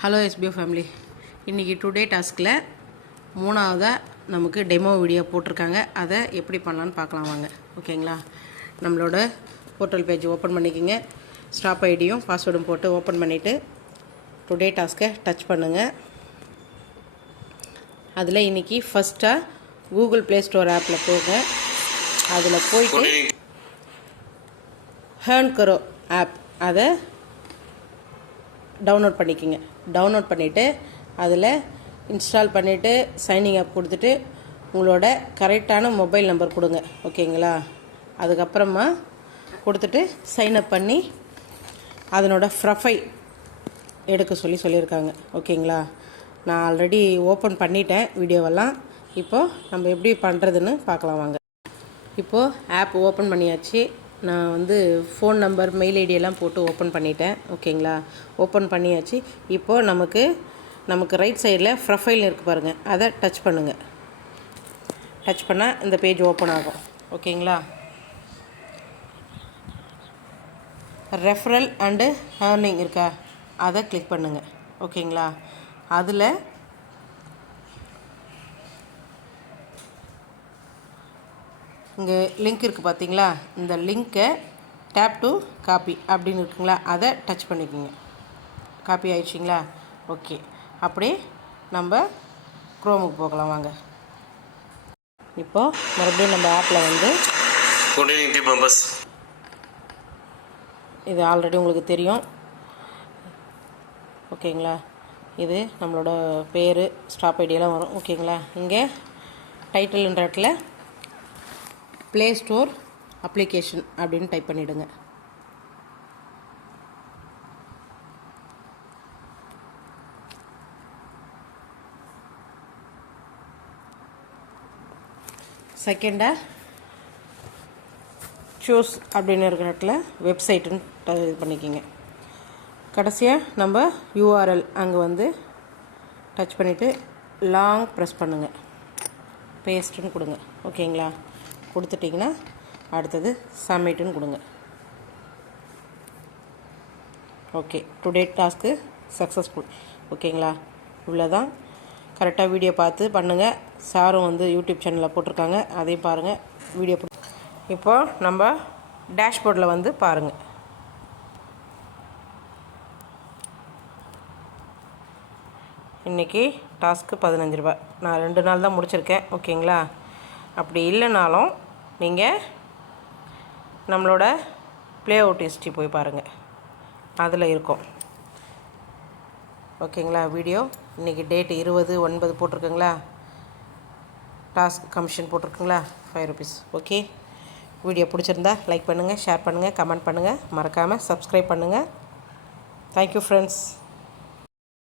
Hello SPO family. இன்றைக்கி today டாஸ்கில் மூணாவதாக நமக்கு டெமோ வீடியோ போட்டிருக்காங்க. அதை எப்படி பண்ணலான்னு பார்க்கலாம் வாங்க. ஓகேங்களா, நம்மளோட போர்ட்டல் பேஜ் ஓப்பன் பண்ணிக்கோங்க. ஸ்டாப் ஐடியும் பாஸ்வேர்டும் போட்டு ஓப்பன் பண்ணிவிட்டு டுடே டாஸ்க்கை டச் பண்ணுங்கள். அதில் இன்றைக்கி ஃபஸ்ட்டாக கூகுள் ப்ளே ஸ்டோர் ஆப்பில் போங்க. அதில் போய்ட்டு ஹேர்ன் கரோ ஆப் அதை டவுன்லோட் பண்ணிக்கோங்க. டவுன்லோட் பண்ணிவிட்டு அதில் இன்ஸ்டால் பண்ணிவிட்டு சைனிங் அப் கொடுத்துட்டு உங்களோட கரெக்டான மொபைல் நம்பர் கொடுங்க. ஓகேங்களா, அதுக்கப்புறமா கொடுத்துட்டு சைன் அப் பண்ணி அதனோட ப்ரொஃபைல் எடுக்க சொல்லியிருக்காங்க. ஓகேங்களா, நான் ஆல்ரெடி ஓப்பன் பண்ணிட்டேன் வீடியோவெல்லாம். இப்போது நம்ம எப்படி பண்ணுறதுன்னு பார்க்கலாம் வாங்க. இப்போது ஆப் ஓப்பன் பண்ணியாச்சு. நான் ஃபோன் நம்பர் மெயில் ஐடியெல்லாம் போட்டு ஓப்பன் பண்ணிட்டேன். ஓகேங்களா, ஓப்பன் பண்ணியாச்சு. இப்போது நமக்கு ரைட் சைடில் ப்ரொஃபைல் இருக்குது பாருங்கள், அதை டச் பண்ணுங்கள். டச் பண்ணால் இந்த பேஜ் ஓப்பன் ஆகும். ஓகேங்களா, ரெஃபரல் அண்டு ஏர்னிங் இருக்கா, அதை கிளிக் பண்ணுங்கள். ஓகேங்களா, அதில் இங்கே லிங்க் இருக்குது பார்த்தீங்களா, இந்த லிங்க்கை டேப் டு காப்பி அப்படின்னு இருக்குங்களா, அதை டச் பண்ணிக்கோங்க. காப்பி ஆயிடுச்சிங்களா? ஓகே, அப்படியே நம்ம க்ரோமுக்கு போகலாம் வாங்க. இப்போது மறுபடியும் நம்ம ஆப்பில் இது ஆல்ரெடி உங்களுக்கு தெரியும். ஓகேங்களா, இது நம்மளோட பேர் ஸ்டாப் ஐடியெல்லாம் வரும். ஓகேங்களா, இங்கே டைட்டில்ன்ற இடத்துல ப்ளே ஸ்டோர் அப்ளிகேஷன் அப்படின்னு டைப் பண்ணிவிடுங்க. செகண்டாக சூஸ் அப்படின்னு இருக்கிற இடத்துல வெப்சைட்டுன்னு இது பண்ணிக்கோங்க. கடைசியாக நம்ம யூஆர்எல் அங்கே டச் பண்ணிவிட்டு லாங் ப்ரெஸ் பண்ணுங்கள். பேஸ்ட்டுன்னு கொடுங்க. ஓகேங்களா, கொடுத்துட்டிங்கன்னா அடுத்தது சப்மிட்டுன்னு கொடுங்க. Okay, today task successful. ஓகேங்களா, இவ்வளோதான். கரெக்டாக வீடியோ பார்த்து பண்ணுங்கள். சாரும் யூடியூப் சேனலில் போட்டிருக்காங்க, அதையும் பாருங்கள். வீடியோ இப்போது நம்ம டேஷ்போர்டில் பாருங்கள். இன்றைக்கி டாஸ்க்கு 15 ரூபா. நான் 2 நாள் தான் முடிச்சிருக்கேன். ஓகேங்களா, அப்படி இல்லைனாலும் நீங்கள் நம்மளோட ப்ளே அவுட் ஹிஸ்ட்ரி போய் பாருங்கள், அதில் இருக்கும். ஓகேங்களா, வீடியோ இன்றைக்கி டேட் 20/9 போட்டிருக்குங்களா, டாஸ்க் கமிஷன் போட்டிருக்குங்களா, 5 rupees. ஓகே, வீடியோ பிடிச்சிருந்தா லைக் பண்ணுங்கள், ஷேர் பண்ணுங்கள், கமெண்ட் பண்ணுங்கள், மறக்காமல் சப்ஸ்கிரைப் பண்ணுங்கள். Thank you friends.